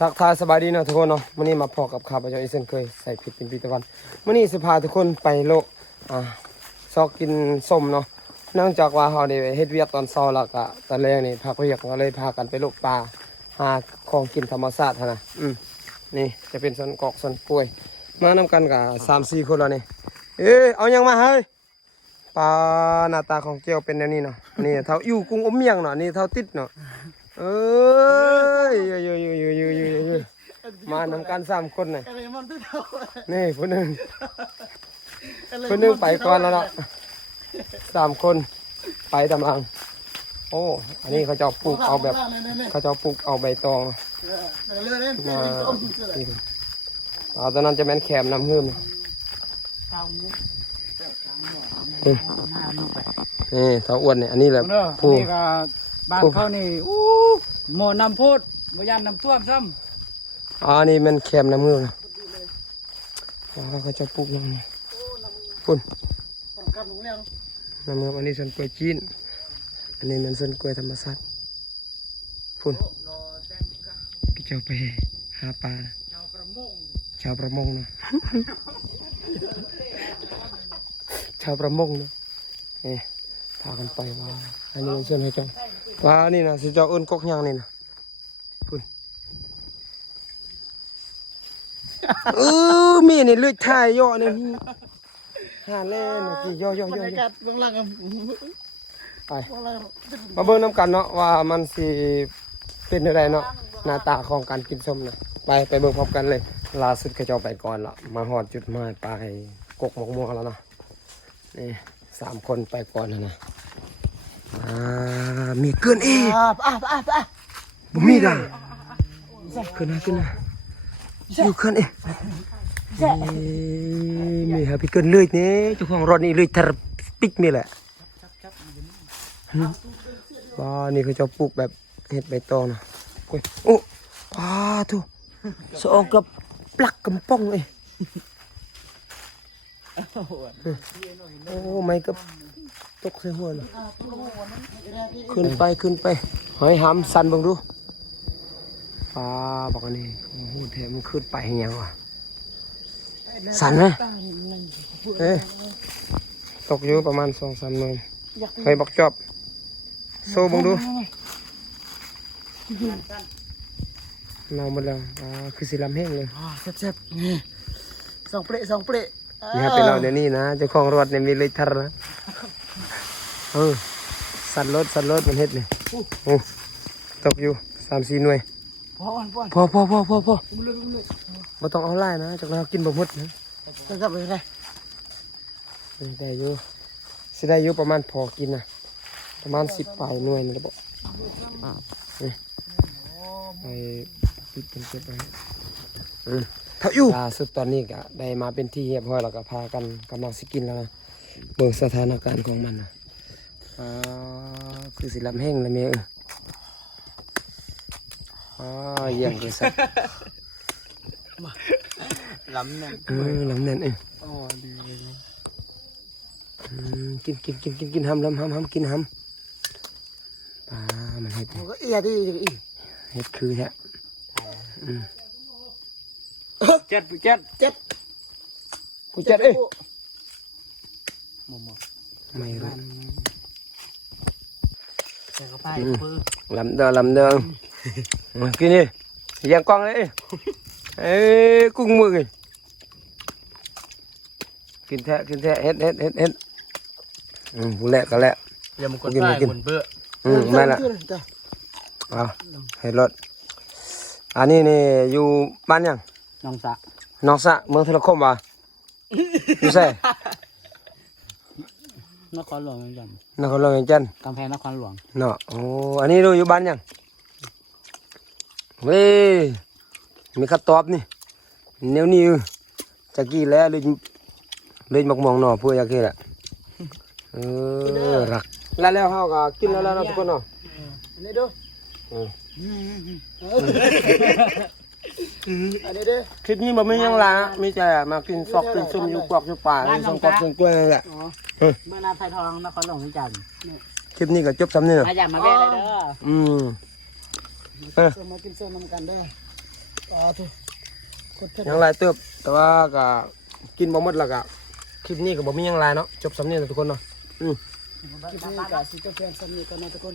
ทักทายสบายดีเนาะทุกคนเนาะวันนี้มาพอกับข้าพเจ้าอีเซนเคยใส่ผิดเป็นปีตะวันวันนี้จะพาทุกคนไปโลกซอกกินส้มเนาะเนื่องจากว่าเขาได้เฮ็ดเวียกตอนเช้าแล้วก็ตอนแรกนี่พักเวียกก็เลยพากันไปโลกป่าหาของกินธรรมชาตินะนี่จะเป็นสวนกอกสวนกล้วยมานำกันกับ3-4 คนแล้วนี่เอายังมาเฮ้ยปลาหน้าตาของเจียวเป็นแบบนี้เนาะนี่เท่าอยู่กรุงอมเมียงเนาะนี่เท่าติดเนาะเอ้ยมานำกัน3 คนนี่นี่คนหนึ่งไปก่อนแล้วเนาะ3 คนไปตำลังโอ้อันนี้เขาจะปลูกเอาแบบเขาจะปลูกเอาใบตองมาตอนนั้นจะแม่นแคมน้ำหื้มนี่เท่าอ้วนเนี่ยอันนี้แหละผู้บ้านเขานี่หมอน้ำพุบยานน้ำท่วมซ้ำนี่มันแคมน้ำหื้มนะเขาจะปลูกน้ำพุ่นน้ำหื้มอันนี้ส่วนกล้วยจีนอันนี้มันส่วนกล้วยธรรมชาติพุ่นพี่เจ้าไปหาปลาชาวประมงนะชาวประมงนะพากันไปว่าอันนี้เชื่อให้เจ้าว่านี่นะสิเจ้าเอิ้นกกยางนี่นะพุ่นมีนี่เลือดทายย่อเนี่ยหาเล่นกี่ย่อย่อไปมาเบิ่งน้ำกันเนาะว่ามันสิเป็นอะไรเนาะหน้าตาของการกินส้มนะไปเบิ่งพร้อมกันเลยล่าสุดเขาเจ้าไปก่อนละมาหอดจุดหมายไปกกหมกม่วงแล้วเนาะนี่3 คนไปก่อนนะมีเกินบ่มีด่าขึ้นนะอยู่ขึ้นมีครับพี่เกินเลยนี่เจ้าของรถนี่เลยทรปิกนี่แหละว่านี่เขาจะปลูกแบบเห็ดใบตองนะโอ้ทุสองกับปลักกำป้องโอ้ไม่กับตกใส่หัวเลยขึ้นไปหอยหำสันบังดูบอกอันนี้โอ้โหแถมมันขึ้นไปยังวะสันไหมตกอยู่ประมาณ2-3 เมตรเคยบอกจอบโซ่บังดูเราหมดแล้วคือสีลำแห้งเลยแซ่บๆ2 เปรย์นี่ครับเป็นเราเดี๋ยวนี้นะเจ้าของรถเนี่ยมีเลยทารนะสันรถมันเฮ็ดเลยตกอยู่3-4 หน่วยพอไม่ต้องเอาไล่นะจากนั้นกินบะมดนะจับไปเลยได้อยู่สิได้อยู่ประมาณพอกินนะประมาณ10 ปลายหน่วยนี่แหละบอกไปปิดเป็นเก็บไปถ้าอยู่ล่าสุดตอนนี้ก็ได้มาเป็นที่เรียบร้อยแล้วก็พากันกำลังสิกินแล้วนะเบิ่งสถานการณ์ของมันนะคือสิลำแห้งเลยเมียเยี่ยมเลยสักลำนั่นลำนั่นดีเลยกินห้ำกินห้ำปลามันเห็ดก็เอียดีเห็ดคือแท้เจ็ดกูไม่รู้ลำเดิมกินดิยังกล้องเลยกุ้งมือกินแท้เฮ็ดแหละก็แหละอย่ามากินเบื่อไม่ละเฮ็ดรถอันนี้นี่อยู่บ้านยังน้องสะเมืองทะเลคมวะอยู่ใส่นครหลวงจันกำแพงนครหลวงเนาะโอ้อันนี้ดูอยู่บ้านยังเว้ยมีข้าวตอบนี่เนี้ยนี่จะกี่แล้วเลยหมกมองหน่อเพื่ออยากกินแหละรักแล้วเฮาก็กินแล้วทุกคนเนาะนี่ดูคลิปนี้มันไม่ยังละมีแต่มากินซอกกินซุ่มอยู่กอกอยู่ป่าส่งกอกส่งกล้วยนั่นแหละเมื่อนาไทยทองนครหลวงจันทร์คลิปนี้ก็จบซ้ำนี่เนาะมาอยากมาแวะเลยเด้อมากินส้มน้ำกันเด้อ ทุกคนเถิด ยังหลายเติบแต่ว่าก็กินบ่หมดแล้วก็คลิปนี้ก็บ่มีหยังหลายเนาะจบสำเนียงทุกคนเนาะ คลิปนี้ก็สิจบเพียงเท่านี้ก่อนนะทุกคน